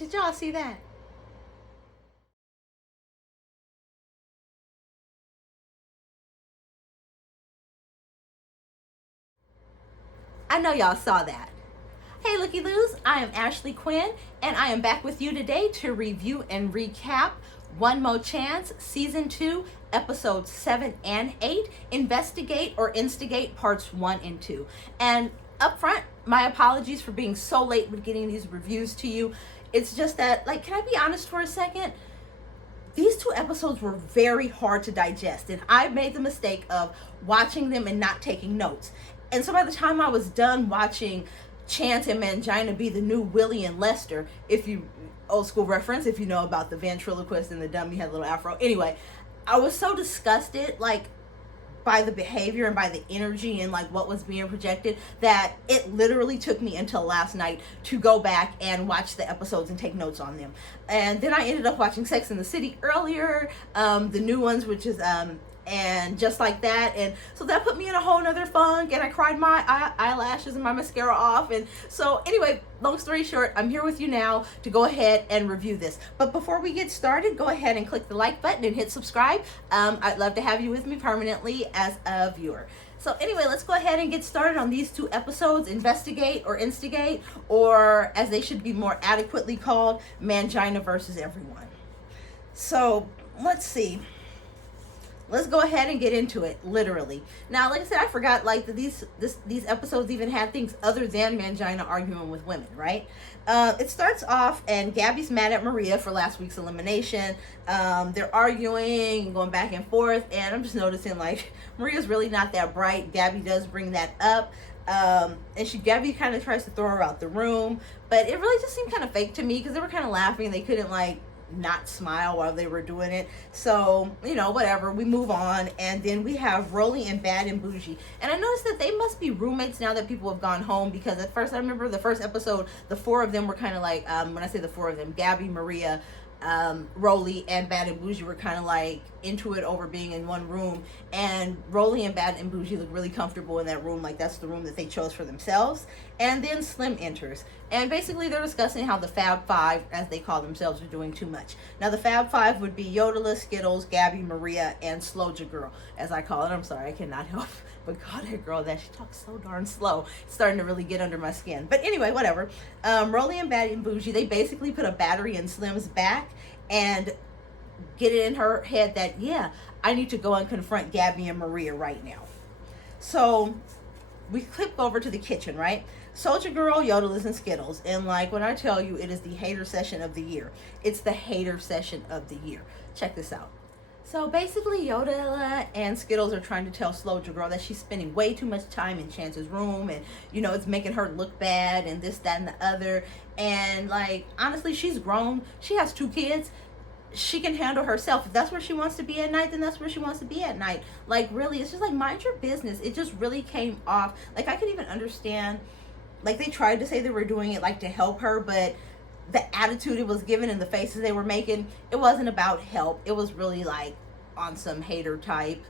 Did y'all see that? I know y'all saw that. Hey, Looky Loos, I am Ashley Quinn, and I am back with you today to review and recap One More Chance, Season 2, Episodes 7 and 8, Investigate or Instigate, Parts 1 and 2. And up front, my apologies for being so late with getting these reviews to you. It's just that, like, can I be honest for a second? These two episodes were very hard to digest, and I made the mistake of watching them and not taking notes. And so by the time I was done watching Chance and Mangina be the new Willie and Lester, if you, old school reference, if you know about the ventriloquist and the dummy had a little afro. Anyway, I was so disgusted, like, by the behavior and by the energy and like what was being projected, that it literally took me until last night to go back and watch the episodes and take notes on them. And then I ended up watching Sex in the City earlier, the new ones, which is and Just Like That, and so that put me in a whole nother funk, and I cried my eyelashes and my mascara off. And so anyway, long story short, I'm here with you now to go ahead and review this. But before we get started, go ahead and click the like button and hit subscribe. I'd love to have you with me permanently as a viewer. So anyway, let's go ahead and get started on these two episodes, Investigate or Instigate, or as they should be more adequately called, Mangina versus Everyone. So let's see. Let's go ahead and get into it, literally. Now, like I said, I forgot, like, that these episodes even had things other than Mangina arguing with women, right? It starts off, and Gabby's mad at Maria for last week's elimination. They're arguing and going back and forth, and I'm just noticing, like, Maria's really not that bright. Gabby does bring that up. And Gabby kind of tries to throw her out the room, but it really just seemed kind of fake to me, because they were kind of laughing, and they couldn't, like, not smile while they were doing it. So, you know, whatever, we move on. And then we have Rolly and Bad and Bougie, and I noticed that they must be roommates now that people have gone home, because at first, I remember the first episode, the four of them were kind of like, when I say the four of them, Gabby, Maria, Rolly, and Bad and Bougie were kind of like into it over being in one room, and Rolly and Bad and Bougie look really comfortable in that room, like that's the room that they chose for themselves. And then Slim enters, and basically they're discussing how the Fab Five, as they call themselves, are doing too much. Now the Fab Five would be Yodelis, Skittles, Gabby, Maria, and Sloja Girl, as I call it. I'm sorry, I cannot help but call that girl that. She talks so darn slow. It's starting to really get under my skin. But anyway, whatever. Rolly and Bad and Bougie, they basically put a battery in Slim's back and get it in her head that, yeah, I need to go and confront Gabby and Maria right now. So we clip over to the kitchen, right? Soldier Girl, Yodelis, and Skittles. And like when I tell you, it is the hater session of the year. It's the hater session of the year. Check this out. So basically, Yoda and Skittles are trying to tell Soldier Girl that she's spending way too much time in Chance's room, and, you know, it's making her look bad, and this, that, and the other. And, like, honestly, she's grown. She has 2 kids. She can handle herself. If that's where she wants to be at night, then that's where she wants to be at night. Like, really, it's just like, mind your business. It just really came off. Like, I could even understand, like, they tried to say they were doing it, like, to help her, but the attitude it was given and the faces they were making, it wasn't about help. It was really like on some hater type,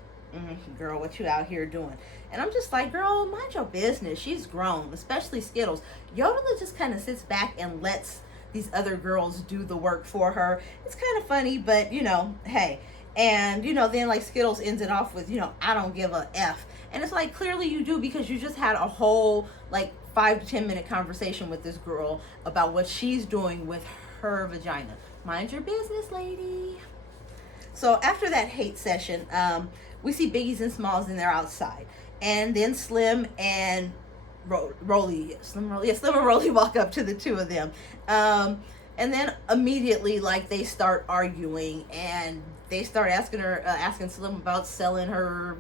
girl, what you out here doing? And I'm just like, girl, mind your business. She's grown, especially Skittles. Yodelis just kind of sits back and lets these other girls do the work for her. It's kind of funny, but, you know, hey. And, you know, then like Skittles ends it off with, you know, I don't give a F. And it's like, clearly you do, because you just had a whole like 5 to 10 minute conversation with this girl about what she's doing with her vagina. Mind your business, lady. So after that hate session, we see Biggies and Smalls, and they're outside. And then Slim and Slim and Rolly walk up to the two of them. And then immediately, like, they start arguing, and they start asking Slim about selling her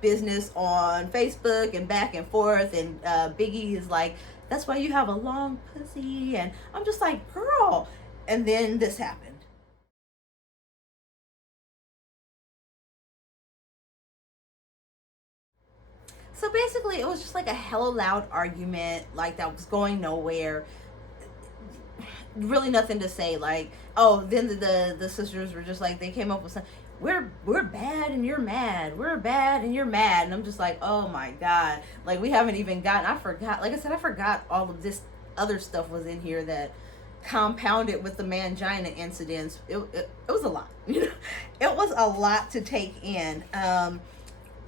business on Facebook and back and forth. And Biggie is like, that's why you have a long pussy. And I'm just like, girl. And then this happened. So basically, it was just like a hella loud argument, like, that was going nowhere. Really nothing to say. Like, oh, then the sisters were just like, they came up with something. We're bad and you're mad. We're bad and you're mad. And I'm just like, oh my God. Like, we haven't even gotten, I forgot, like I said, I forgot all of this other stuff was in here that compounded with the Mangina incidents, it was a lot. You know, it was a lot to take in.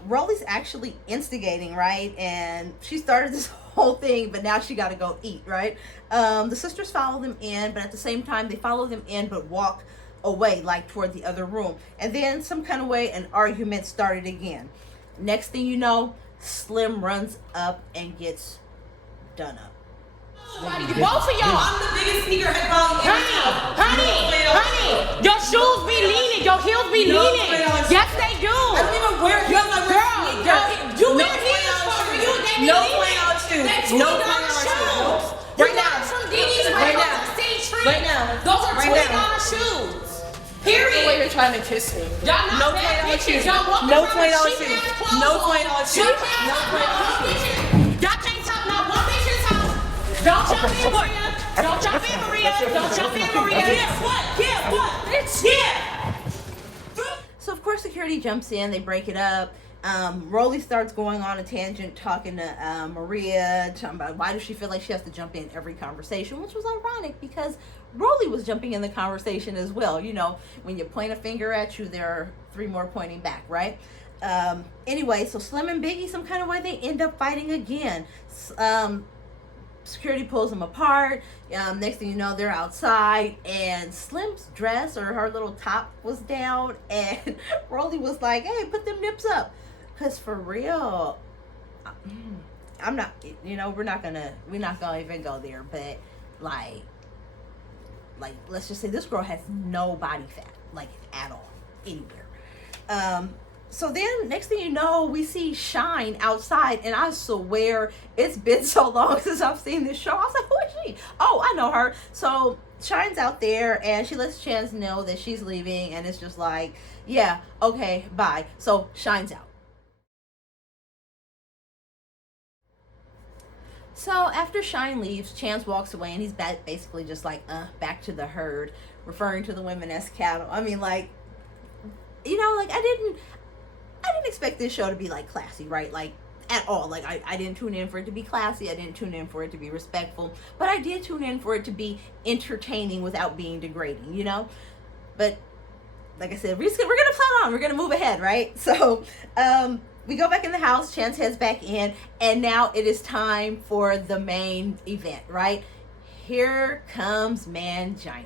Rolly's actually instigating, right? And she started this whole thing, but now she got to go eat, right? The sisters follow them in, but at the same time, they follow them in, but walk away, like toward the other room. And then some kind of way, an argument started again. Next thing you know, Slim runs up and gets done up. Both of y'all. I'm the biggest sneakerhead probably in Honey, your shoes be leaning, your heels be leaning. Yes, they do. I don't even wear heels. I wear sneakers. You wear heels for you. No $20 shoes. No $20 shoes. Right now. From Diddy's Right now. Right now. Those are Right now. $20 shoes. Period. The way you're trying to kiss me. Y'all No not bad $20 bitches. shoes. Y'all walking No around with $20 cheap shoes. ass clothes No on. $20 shoes. Y'all can't No talk about $20 one shoes. bitch. Y'all can't talk about one bitch's house. Don't jump in, Maria. Don't jump in, Maria. Don't jump in, Maria. Yeah, what? Yeah, what? Bitch. Yeah. So of course security jumps in, they break it up. Rolly starts going on a tangent talking to Maria, talking about why does she feel like she has to jump in every conversation, which was ironic because Rolly was jumping in the conversation as well. You know, when you point a finger at you, there are three more pointing back, right? Anyway, so Slim and Biggie, some kind of way, they end up fighting again. Security pulls them apart. Next thing you know, they're outside, and Slim's dress or her little top was down, and Rolly was like, "Hey, put them nips up," because for real, I'm not. You know, we're not gonna even go there. But like, let's just say this girl has no body fat, like at all, anywhere. So then, next thing you know, we see Shine outside, and I swear it's been so long since I've seen this show. I was like, who is she? Oh, I know her. So Shine's out there, and she lets Chance know that she's leaving, and it's just like, yeah, okay, bye. So Shine's out. So after Shine leaves, Chance walks away, and he's basically just like, back to the herd, referring to the women as cattle. I mean, like, you know, like, I didn't expect this show to be like classy, right? Like at all. Like I didn't tune in for it to be classy. I didn't tune in for it to be respectful, but I did tune in for it to be entertaining without being degrading, you know? But like I said, we're gonna plow on. We're gonna move ahead, right? So we go back in the house. Chance heads back in, and now it is time for the main event, right? Here comes Mangina.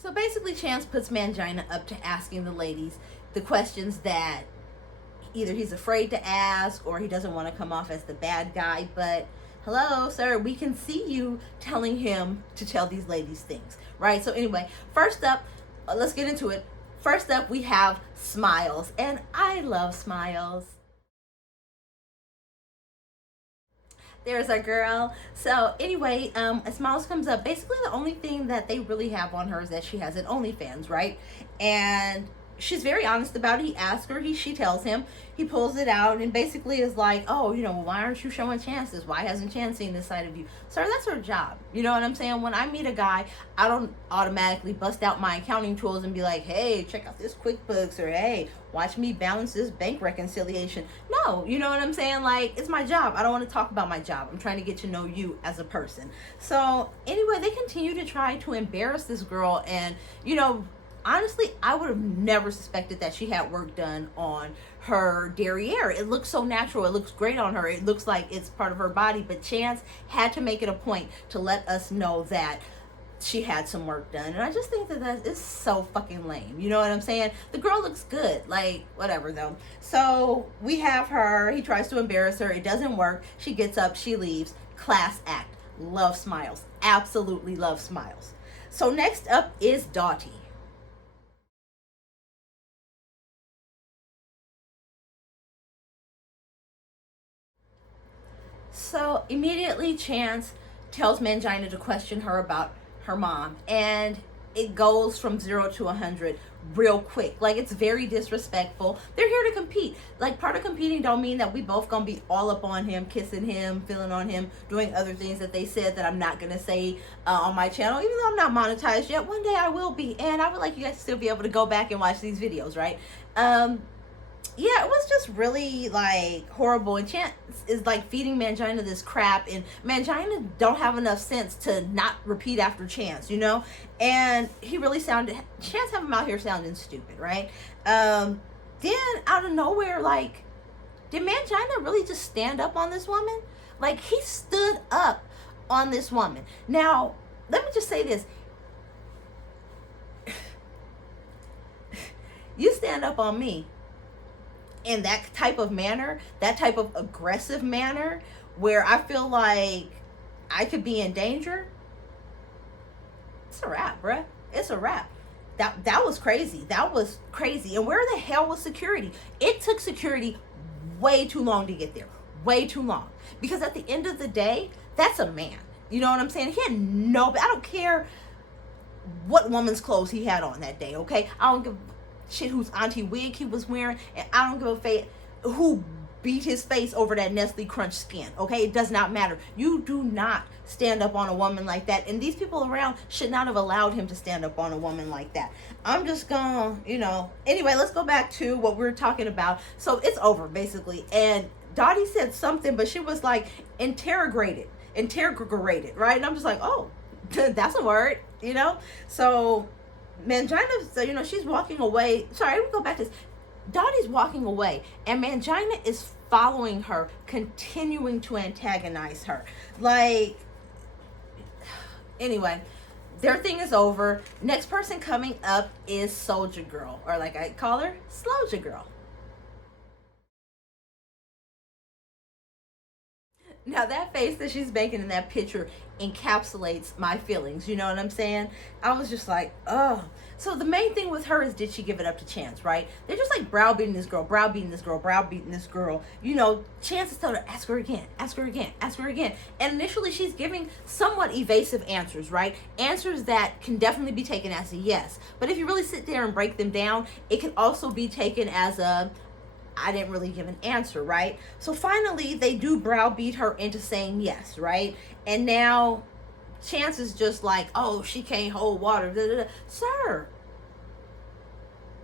So basically, Chance puts Mangina up to asking the ladies the questions that either he's afraid to ask or he doesn't want to come off as the bad guy. But hello, sir, we can see you telling him to tell these ladies things, right? So anyway, first up, let's get into it. First up, we have Smiles, and I love Smiles. There's our girl. So anyway, as Smiles comes up, basically the only thing that they really have on her is that she has an OnlyFans, right? And she's very honest about it. He asks her, she tells him, he pulls it out and basically is like, oh, you know, why aren't you showing Chances? Why hasn't Chance seen this side of you? Sir, that's her job. You know what I'm saying? When I meet a guy, I don't automatically bust out my accounting tools and be like, hey, check out this QuickBooks, or hey, watch me balance this bank reconciliation. No, you know what I'm saying? Like, it's my job. I don't want to talk about my job. I'm trying to get to know you as a person. So anyway, they continue to try to embarrass this girl, and, you know, honestly, I would have never suspected that she had work done on her derriere. It looks so natural. It looks great on her. It looks like it's part of her body, but Chance had to make it a point to let us know that she had some work done. And I just think that is so fucking lame. You know what I'm saying? The girl looks good. Like, whatever though. So we have her. He tries to embarrass her. It doesn't work. She gets up. She leaves. Class act. Love Smiles. Absolutely love Smiles. So next up is Doughty. So immediately Chance tells Mangina to question her about her mom, and it goes from 0 to 100 real quick. Like, it's very disrespectful. They're here to compete. Like, part of competing don't mean that we both gonna be all up on him, kissing him, feeling on him, doing other things that they said that I'm not gonna say on my channel, even though I'm not monetized yet. One day I will be, and I would like you guys to still be able to go back and watch these videos, right? yeah, it was just really like horrible. And Chance is like feeding Mangina this crap, and Mangina don't have enough sense to not repeat after Chance, you know. And he really sounded Chance have him out here sounding stupid, right? Then out of nowhere, like, did Mangina really just stand up on this woman? Like, he stood up on this woman. Now, let me just say this. You stand up on me in that type of manner, that type of aggressive manner, where I feel like I could be in danger, it's a wrap, bruh. It's a wrap. That was crazy. That was crazy. And where the hell was security? It took security way too long to get there. Way too long. Because at the end of the day, that's a man. You know what I'm saying? He had no, I don't care what woman's clothes he had on that day, okay? I don't give a shit whose auntie wig he was wearing, and I don't give a fuck who beat his face over that Nestle Crunch skin, okay? It does not matter. You do not stand up on a woman like that, and these people around should not have allowed him to stand up on a woman like that. I'm just gonna, anyway, let's go back to what we were talking about. So it's over, basically, and Dottie said something, but she was like interrogated, right? And I'm just like, oh, that's a word, So Mangina, so, she's walking away. Sorry, we go back to this. Dottie's walking away, and Mangina is following her, continuing to antagonize her. Like, anyway, their thing is over. Next person coming up is Soldier Girl, or like I call her, Slowja Girl. Now that face that she's making in that picture encapsulates my feelings. You know what I'm saying? I was just like, oh. So the main thing with her is, did she give it up to Chance, right? They're just like browbeating this girl. Chance is telling her, ask her again. And initially she's giving somewhat evasive answers, right? Answers that can definitely be taken as a yes. But if you really sit there and break them down, it can also be taken as a, I didn't really give an answer, right? So finally, they do browbeat her into saying yes, right? And now Chance is just like, oh, she can't hold water. Da, da, da.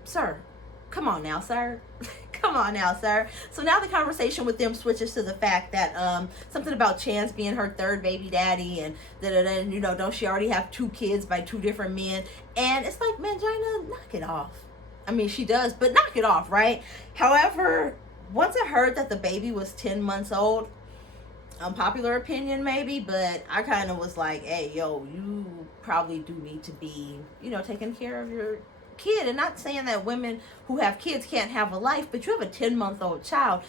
Sir, come on now, sir. Come on now, sir. So now the conversation with them switches to the fact that something about Chance being her third baby daddy, and da, da, da, don't she already have 2 kids by 2 different men? And it's like, Mangina, knock it off. I mean, she does, but knock it off, right? However, once I heard that the baby was 10 months old, unpopular opinion maybe, but I kind of was like, hey, yo, you probably do need to be, taking care of your kid. And not saying that women who have kids can't have a life, but you have a 10-month-old child.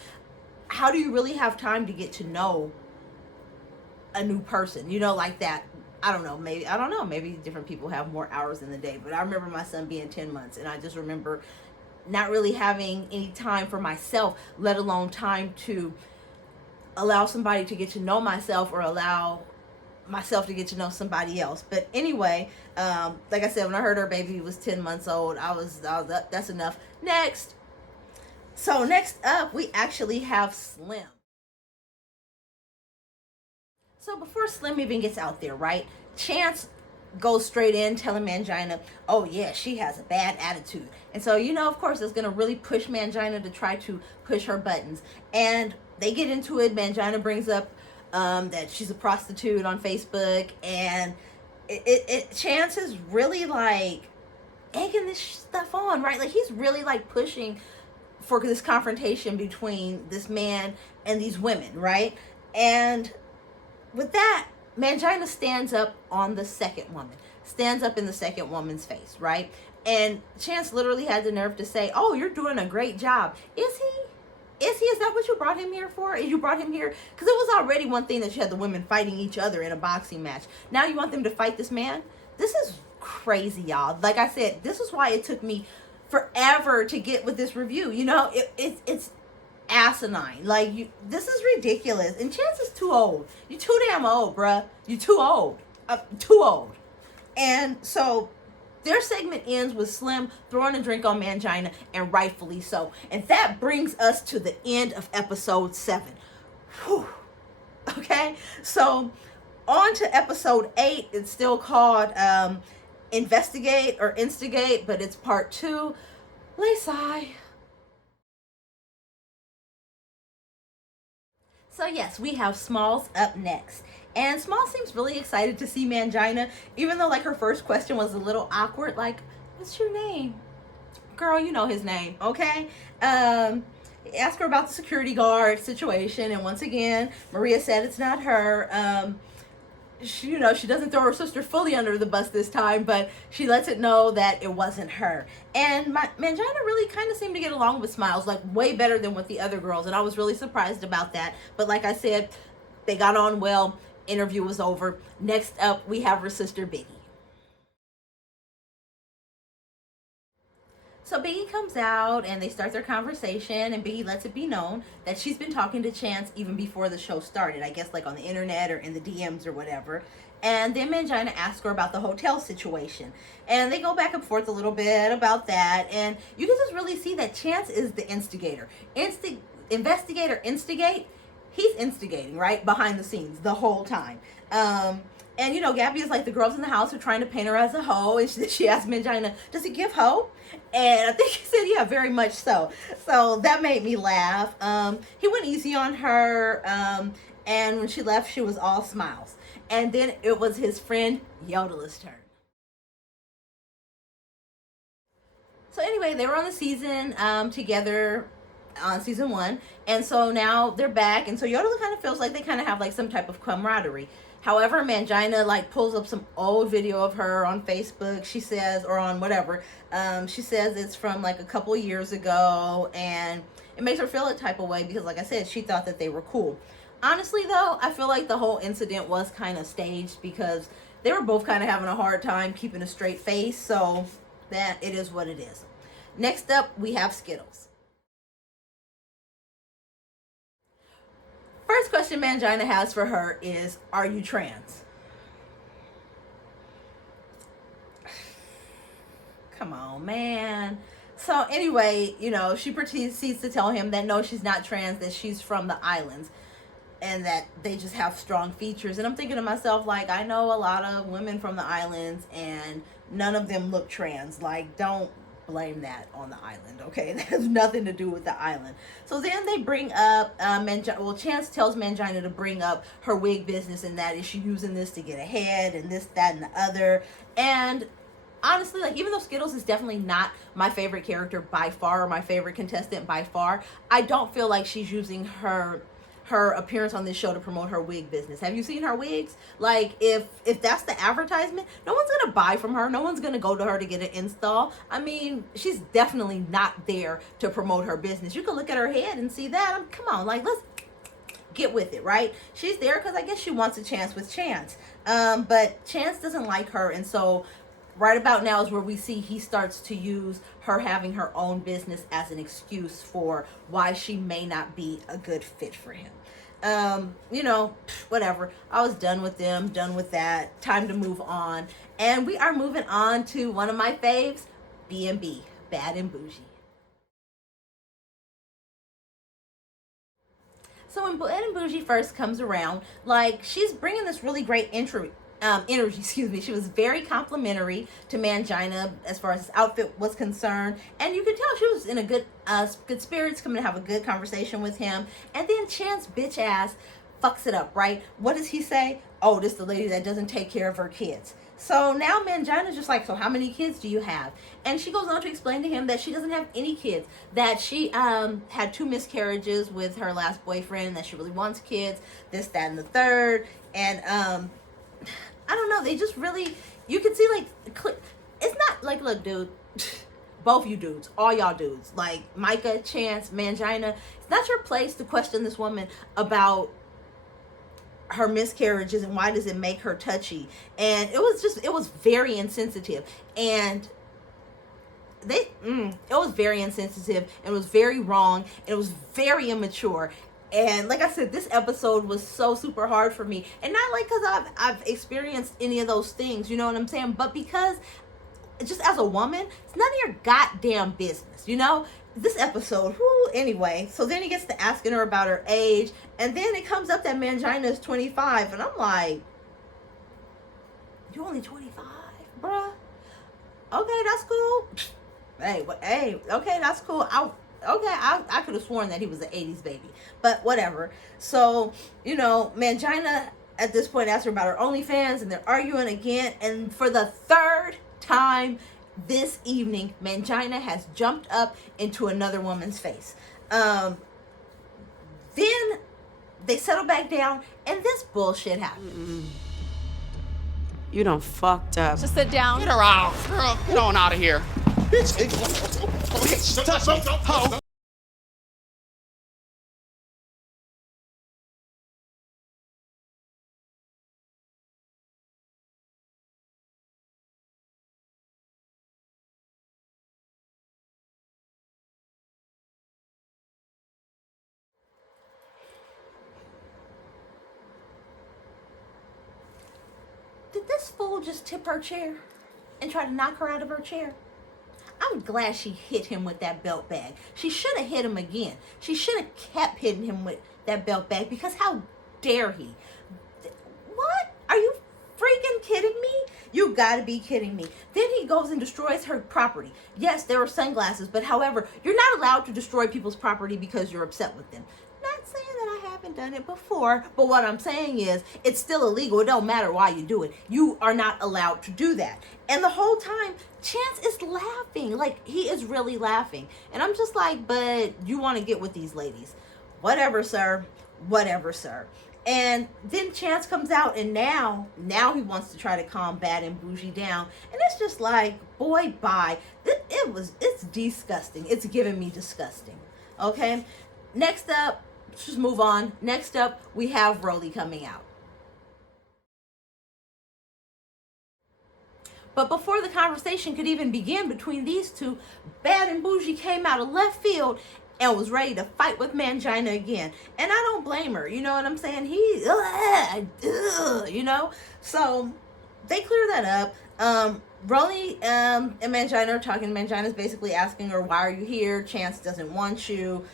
How do you really have time to get to know a new person, like that? I don't know, maybe different people have more hours in the day, but I remember my son being 10 months, and I just remember not really having any time for myself, let alone time to allow somebody to get to know myself, or allow myself to get to know somebody else. But anyway, like I said, when I heard her baby was 10 months old, I was that's enough. Next up, we actually have Slim. So before Slim even gets out there, right, Chance goes straight in telling Mangina, oh yeah, she has a bad attitude. And so, of course, it's going to really push Mangina to try to push her buttons. And they get into it. Mangina brings up that she's a prostitute on Facebook. And Chance is really like egging this stuff on, right? Like, he's really like pushing for this confrontation between this man and these women, right? And with that, Mangina stands up on the second woman, stands up in the second woman's face, right? And Chance literally had the nerve to say, oh, you're doing a great job. Is he? Is that what you brought him here for? You brought him here? Because it was already one thing that you had the women fighting each other in a boxing match. Now you want them to fight this man? This is crazy, y'all. Like I said, this is why it took me forever to get with this review. It's asinine. Like, this is ridiculous. And Chance is too old. You're too damn old, bruh. You're too old. Too old. And so their segment ends with Slim throwing a drink on Mangina, and rightfully so. And that brings us to the end of episode 7. Whew. Okay? So on to episode 8. It's still called Instigate, but it's part 2. Lay sigh. So yes, we have Smalls up next. And Smalls seems really excited to see Mangina, even though like her first question was a little awkward, like, what's your name? Girl, you know his name, okay? Ask her about the security guard situation, and once again, Maria said it's not her. She, she doesn't throw her sister fully under the bus this time, but she lets it know that it wasn't her. And Mangina really kind of seemed to get along with Smiles, like way better than with the other girls, and I was really surprised about that. But like I said, they got on well. Interview was over. Next up, we have her sister Biggie. So Biggie comes out and they start their conversation, and Biggie lets it be known that she's been talking to Chance even before the show started, I guess like on the internet or in the DMs or whatever. And then Mangina asks her about the hotel situation. And they go back and forth a little bit about that. And you can just really see that Chance is the instigator. Investigator, instigate. He's instigating, right? Behind the scenes the whole time. And Gabby is like, the girls in the house are trying to paint her as a hoe, and she asked Mangina, does it give hope? And I think he said, yeah, very much so. So that made me laugh. He went easy on her, and when she left, she was all smiles. And then it was his friend Yodel's turn. So anyway, they were on the season together on season 1, and so now they're back, and so Yodel kind of feels like they kind of have like some type of camaraderie. However, Mangina like pulls up some old video of her on Facebook, she says, or on whatever. She says it's from like a couple years ago, and it makes her feel a type of way because, like I said, she thought that they were cool. Honestly, though, I feel like the whole incident was kind of staged because they were both kind of having a hard time keeping a straight face, so that it is what it is. Next up, we have Skittles. First question Mangina has for her is, are you trans? Come on, man. So anyway, she proceeds to tell him that no, she's not trans, that she's from the islands, and that they just have strong features. And I'm thinking to myself, like, I know a lot of women from the islands, and none of them look trans. Like, don't blame that on the island, okay? That has nothing to do with the island. So then they bring up Chance tells Mangina to bring up her wig business, and that is she using this to get ahead, and this, that, and the other. And honestly, like, even though Skittles is definitely not my favorite character by far, or my favorite contestant by far, I don't feel like she's using her appearance on this show to promote her wig business. Have you seen her wigs? Like, if that's the advertisement, no one's gonna buy from her. No one's gonna go to her to get an install. I mean, she's definitely not there to promote her business. You can look at her head and see that. Come on, like, let's get with it, right? She's there because I guess she wants a chance with Chance. But Chance doesn't like her, and so right about now is where we see he starts to use her having her own business as an excuse for why she may not be a good fit for him. Whatever. I was done with them, done with that. Time to move on. And we are moving on to one of my faves, B&B, Bad and Bougie. So when Bad and Bougie first comes around, like, she's bringing this really great energy. She was very complimentary to Mangina as far as his outfit was concerned, and you could tell she was in a good spirits, coming to have a good conversation with him. And then Chance bitch ass fucks it up, right? What does he say? Oh, this is the lady that doesn't take care of her kids. So now Mangina's just like, so how many kids do you have? And she goes on to explain to him that she doesn't have any kids, that she had 2 miscarriages with her last boyfriend, that she really wants kids, this, that, and the third. And I don't know, they just really, you can see, like, it's not like, look, dude, both you dudes, all y'all dudes, like Micah, Chance, Mangina, it's not your place to question this woman about her miscarriages and why does it make her touchy. And it was very insensitive, and it was very insensitive, and it was very wrong, and it was very immature. And like I said, this episode was so super hard for me, and not like because I've experienced any of those things, you know what I'm saying, but because just as a woman, it's none of your goddamn business, this episode, anyway. So then he gets to asking her about her age, and then it comes up that Mangina is 25, and I'm like, you only 25, bruh? Okay, that's cool. Hey, okay, that's cool. Okay, I could have sworn that he was an 80s baby, but whatever. So, Mangina at this point asks her about her OnlyFans, and they're arguing again. And for the third time this evening, Mangina has jumped up into another woman's face. Then they settle back down, and this bullshit happens. You done fucked up. Just sit down. Get her out, girl. Get on out of here. Bitch, touch me. Ho. Did this fool just tip her chair and try to knock her out of her chair? I'm glad she hit him with that belt bag. She should have hit him again. She should have kept hitting him with that belt bag, because how dare he? What? Are you freaking kidding me? You gotta be kidding me. Then he goes and destroys her property. Yes, there are sunglasses, but however, you're not allowed to destroy people's property because you're upset with them. Not saying that I haven't done it before, but what I'm saying is it's still illegal. It don't matter why you do it. You are not allowed to do that. And the whole time, Chance is laughing. Like, he is really laughing. And I'm just like, but you want to get with these ladies. Whatever, sir. Whatever, sir. And then Chance comes out, and now he wants to try to calm Bad and Bougie down. And it's just like, boy, bye. It's disgusting. It's giving me disgusting. Okay? Next up, let's just move on. Next up, we have Rolly coming out. But before the conversation could even begin between these two, Bad and Bougie came out of left field and was ready to fight with Mangina again. And I don't blame her. You know what I'm saying? So they clear that up. Rolly and Mangina are talking. Mangina's basically asking her, why are you here? Chance doesn't want you.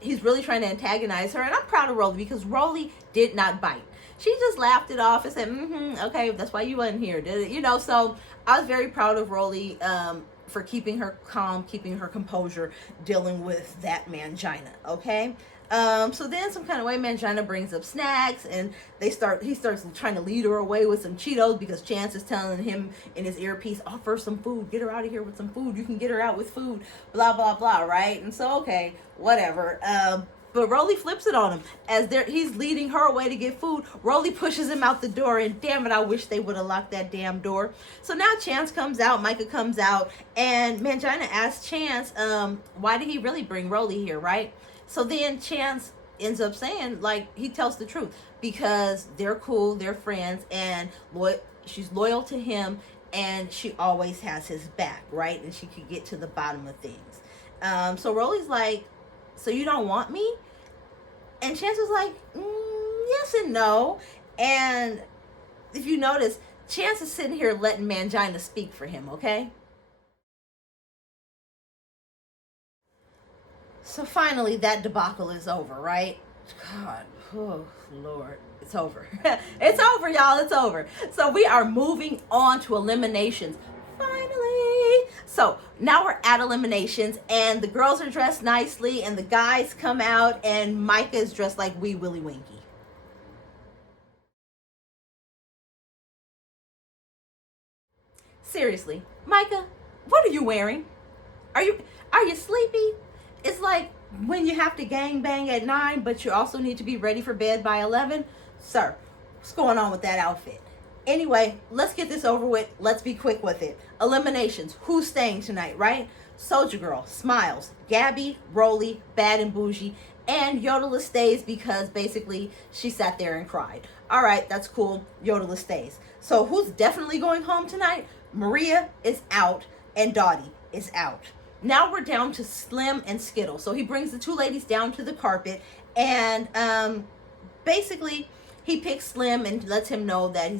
He's really trying to antagonize her. And I'm proud of Rolly, because Rolly did not bite. She just laughed it off and said, okay, that's why you wasn't here, did it? So I was very proud of Rolly for keeping her calm, keeping her composure, dealing with that Mangina, okay? So then some kind of way Mangina brings up snacks, and he starts trying to lead her away with some Cheetos, because Chance is telling him in his earpiece, offer some food, get her out of here with some food, you can get her out with food, blah, blah, blah, right? And so, okay, whatever. But Rolly flips it on him. As he's leading her away to get food, Rolly pushes him out the door, and damn it, I wish they would have locked that damn door. So now Chance comes out, Micah comes out, and Mangina asks Chance, why did he really bring Rolly here, right? So then Chance ends up saying, like, he tells the truth, because they're cool, they're friends, and she's loyal to him, and she always has his back, right? And she could get to the bottom of things. So Rolly's like, so you don't want me? And Chance was like, yes and no. And if you notice, Chance is sitting here letting Mangina speak for him, okay? So finally, that debacle is over, right? God, oh Lord, it's over. It's over, y'all, it's over. So we are moving on to eliminations. Finally. So now we're at eliminations, and the girls are dressed nicely, and the guys come out, and Micah is dressed like Wee Willie Winky. Seriously, Micah, what are you wearing? Are you sleepy? It's like when you have to gangbang at 9, but you also need to be ready for bed by 11. Sir, what's going on with that outfit? Anyway, let's get this over with. Let's be quick with it. Eliminations. Who's staying tonight, right? Soldier Girl, Smiles, Gabby, Rolly, Bad and Bougie, and Yodelis stays because basically she sat there and cried. All right, that's cool. Yodelis stays. So who's definitely going home tonight? Maria is out, and Dottie is out. Now we're down to Slim and Skittle. So he brings the two ladies down to the carpet, and basically he picks Slim and lets her know that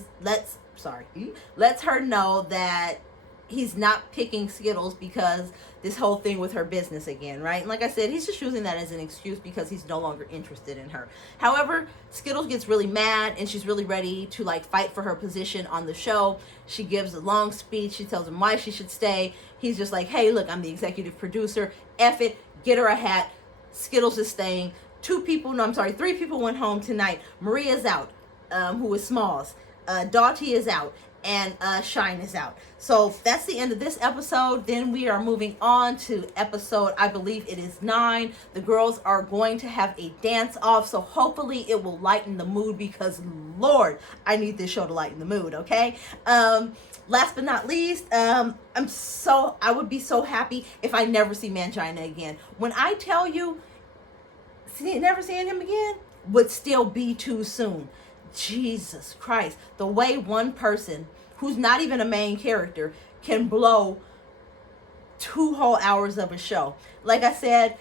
he's not picking Skittles because this whole thing with her business again, right? And like I said, he's just using that as an excuse because he's no longer interested in her. However, Skittles gets really mad and she's really ready to like fight for her position on the show. She gives a long speech. She tells him why she should stay. He's just like, hey, look, I'm the executive producer. F it, get her a hat. Skittles is staying. 3 people went home tonight. Maria's out, who is Smalls. Doughty is out. And Shine is out. So that's the end of this episode. Then we are moving on to episode, I believe it is 9. The girls are going to have a dance off. So hopefully it will lighten the mood because Lord, I need this show to lighten the mood, okay? Last but not least, I would be so happy if I never see Mangina again. When I tell you, never seeing him again would still be too soon. Jesus Christ, the way one person who's not even a main character can blow 2 whole hours of a show. Like I said,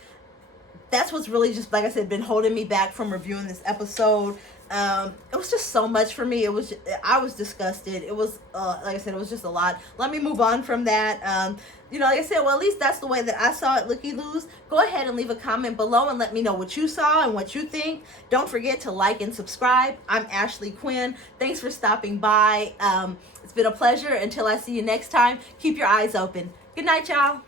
that's what's really just, like I said, been holding me back from reviewing this episode. It was just so much for me. I was disgusted. It was, like I said, it was just a lot. Let me move on from that. Like I said, well, at least that's the way that I saw it, Looky-Loos. Go ahead and leave a comment below and let me know what you saw and what you think. Don't forget to like and subscribe. I'm Ashley Quinn. Thanks for stopping by. It's been a pleasure. Until I see you next time, keep your eyes open. Good night, y'all.